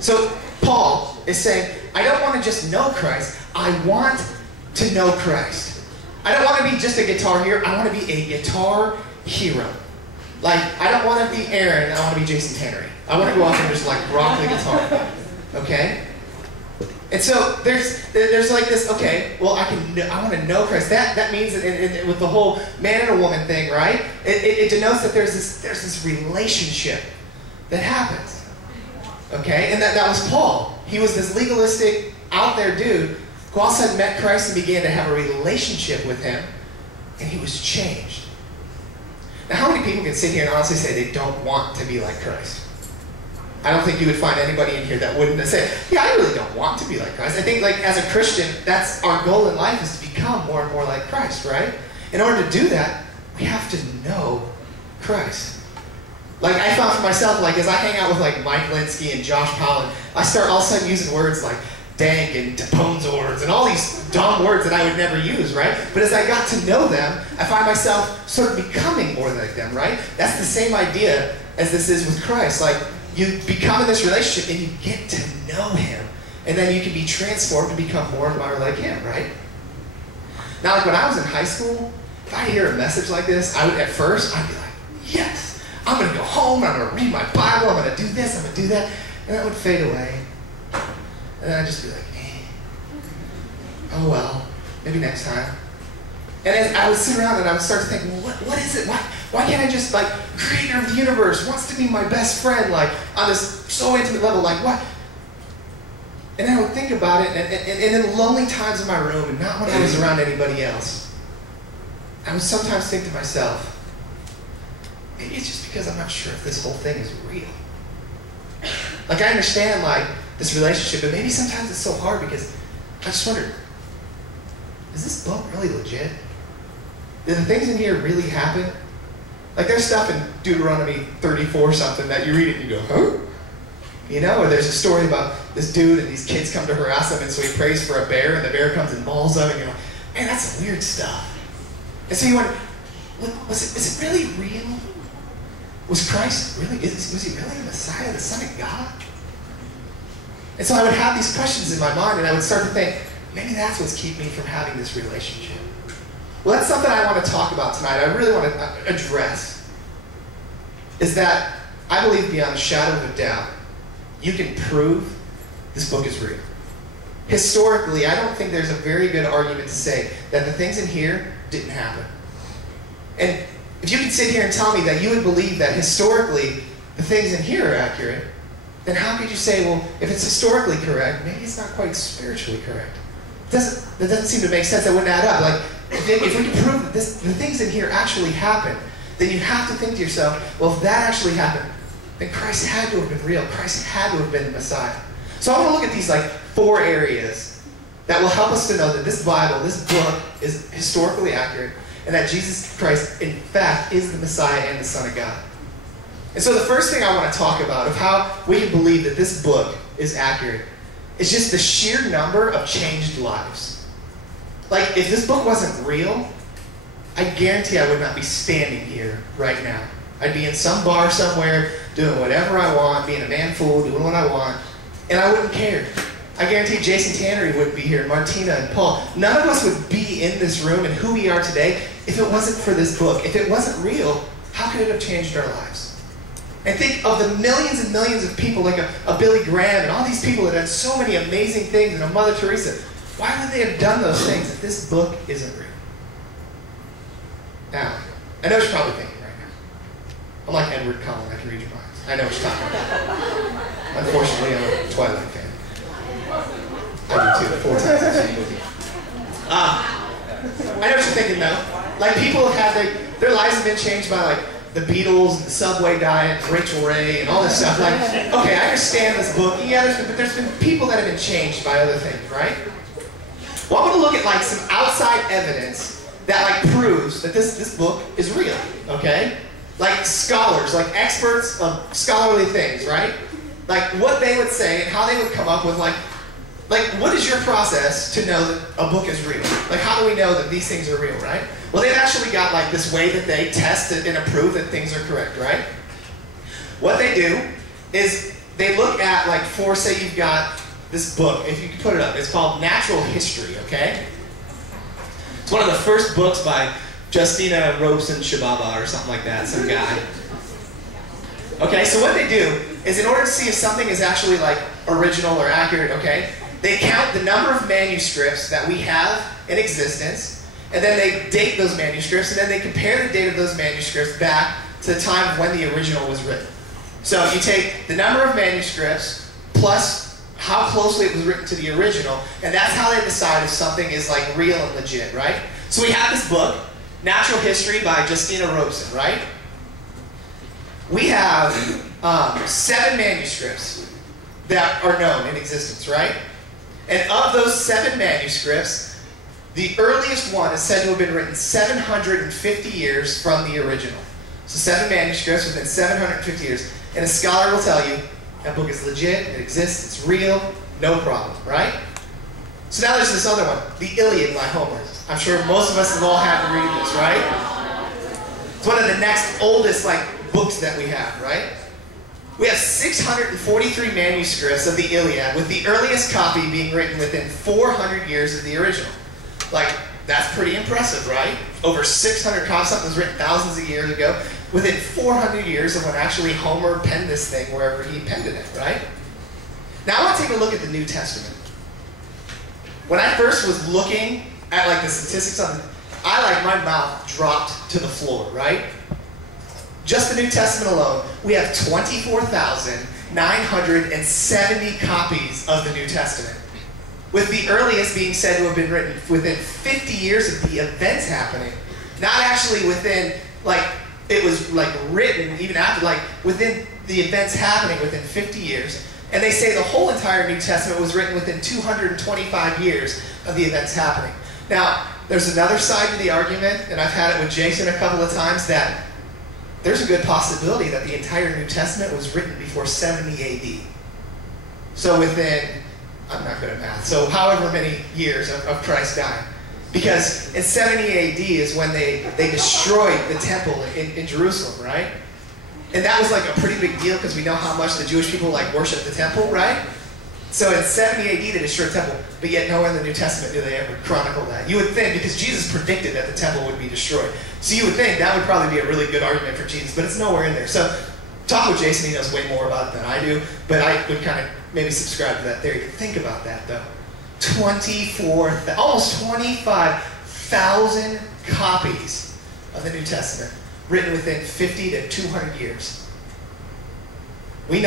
So Paul is saying, I don't want to just know Christ, I want to know Christ. I don't want to be just a guitar hero, I want to be a guitar hero. Like, I don't want to be Aaron, I want to be Jason Tannery. I want to go off and just like rock the guitar. Okay? And so there's like this, okay, well I want to know Christ. That means that with the whole man and a woman thing, right? It denotes that there's this relationship that happens. Okay? And that was Paul. He was this legalistic, out there dude who all of a sudden met Christ and began to have a relationship with him, and he was changed. Now, how many people can sit here and honestly say they don't want to be like Christ? I don't think you would find anybody in here that wouldn't say, yeah, I really don't want to be like Christ. I think, like, as a Christian, that's our goal in life, is to become more and more like Christ, right? In order to do that, we have to know Christ. Like, I found for myself, like, as I hang out with, like, Mike Linsky and Josh Powell, I start all of a sudden using words like dank and deponzors and all these dumb words that I would never use, right? But as I got to know them, I find myself sort of becoming more like them, right? That's the same idea as this is with Christ. Like, you become in this relationship and you get to know him. And then you can be transformed to become more and more like him, right? Now, like when I was in high school, if I hear a message like this, I'd be like, yes, I'm going to go home, I'm going to read my Bible, I'm going to do this, I'm going to do that. And that would fade away. And then I'd just be like, oh well, maybe next time. And as I would sit around and I would start to think, well, what is it? Why can't I just, like, creator of the universe wants to be my best friend, like, on this so intimate level, like, what? And I would think about it, and in lonely times in my room, and not when I was around anybody else, I would sometimes think to myself, maybe it's just because I'm not sure if this whole thing is real. Like, I understand, like, this relationship, but maybe sometimes it's so hard because I just wonder, is this book really legit? Did the things in here really happen? Like, there's stuff in Deuteronomy 34 something that you read it and you go, huh? You know, or there's a story about this dude and these kids come to harass him, and so he prays for a bear, and the bear comes and mauls him, and you're like, man, that's some weird stuff. And so you wonder, is it really real? Was Christ really, was he really the Messiah, the Son of God? And so I would have these questions in my mind, and I would start to think, maybe that's what's keeping me from having this relationship. Well, that's something I want to talk about tonight. I really want to address, is that I believe beyond a shadow of a doubt, you can prove this book is real. Historically, I don't think there's a very good argument to say that the things in here didn't happen. And if you could sit here and tell me that you would believe that historically the things in here are accurate, then how could you say, well, if it's historically correct, maybe it's not quite spiritually correct? That doesn't seem to make sense. That wouldn't add up. Like, if we can prove that the things in here actually happen, then you have to think to yourself, well, if that actually happened, then Christ had to have been real. Christ had to have been the Messiah. So I want to look at these, like, 4 areas that will help us to know that this Bible, this book, is historically accurate, and that Jesus Christ, in fact, is the Messiah and the Son of God. And so the first thing I want to talk about of how we can believe that this book is accurate is just the sheer number of changed lives. Like, if this book wasn't real, I guarantee I would not be standing here right now. I'd be in some bar somewhere, doing whatever I want, being a man fool, doing what I want, and I wouldn't care. I guarantee Jason Tannery wouldn't be here, Martina and Paul. None of us would be in this room and who we are today if it wasn't for this book. If it wasn't real, how could it have changed our lives? And think of the millions and millions of people like a Billy Graham and all these people that did so many amazing things, and a Mother Teresa. Why would they have done those things if this book isn't real? Now, I know what you're probably thinking right now. I'm like Edward Cullen, I can read your minds. I know what you're talking about. Unfortunately, I'm a Twilight fan. I do too, 4 times I've seen the movie. I know what you're thinking though. Like, people have had their lives have been changed by, like, the Beatles, and the Subway diet, and Rachel Ray, and all this stuff. Like, okay, I understand this book. Yeah, there's been people that have been changed by other things, right? Well, I'm going to look at, like, some outside evidence that, like, proves that this book is real, okay? Like, scholars, like, experts of scholarly things, right? Like, what they would say and how they would come up with, like, what is your process to know that a book is real? Like, how do we know that these things are real, right? Well, they've actually got, like, this way that they test it and approve that things are correct, right? What they do is they look at, like, say you've got this book, if you can put it up, it's called Natural History, okay? It's one of the first books by Justina Robson Shababa or something like that, some guy. Okay, so what they do is in order to see if something is actually like original or accurate, okay, they count the number of manuscripts that we have in existence, and then they date those manuscripts, and then they compare the date of those manuscripts back to the time of when the original was written. So you take the number of manuscripts plus how closely it was written to the original, and that's how they decide if something is like real and legit, right? So we have this book, Natural History by Justina Robson, right? We have 7 manuscripts that are known in existence, right? And of those 7 manuscripts, the earliest one is said to have been written 750 years from the original. So 7 manuscripts within 750 years. And a scholar will tell you, that book is legit, it exists, it's real, no problem, right? So now there's this other one, the Iliad by Homer. I'm sure most of us have all had to read this, right? It's one of the next oldest, like, books that we have, right? We have 643 manuscripts of the Iliad, with the earliest copy being written within 400 years of the original. Like, that's pretty impressive, right? Over 600 copies, something was written thousands of years ago, within 400 years of when actually Homer penned this thing wherever he penned it, right? Now I want to take a look at the New Testament. When I first was looking at like the statistics on it, my mouth dropped to the floor, right? Just the New Testament alone, we have 24,970 copies of the New Testament, with the earliest being said to have been written within 50 years of the events happening. Not actually within, like, it was like written even after, like within the events happening within 50 years. And they say the whole entire New Testament was written within 225 years of the events happening. Now, there's another side to the argument, and I've had it with Jason a couple of times, that there's a good possibility that the entire New Testament was written before 70 AD. So within, I'm not good at math, so however many years of Christ dying. Because in 70 AD is when they destroyed the temple in Jerusalem, right? And that was like a pretty big deal because we know how much the Jewish people like worship the temple, right? So in 70 AD they destroyed the temple, but yet nowhere in the New Testament do they ever chronicle that. You would think, because Jesus predicted that the temple would be destroyed. So you would think that would probably be a really good argument for Jesus, but it's nowhere in there. So talk with Jason, he knows way more about it than I do, but I would kind of maybe subscribe to that theory. Think about that though. Almost 25,000 copies of the New Testament written within 50 to 200 years. We know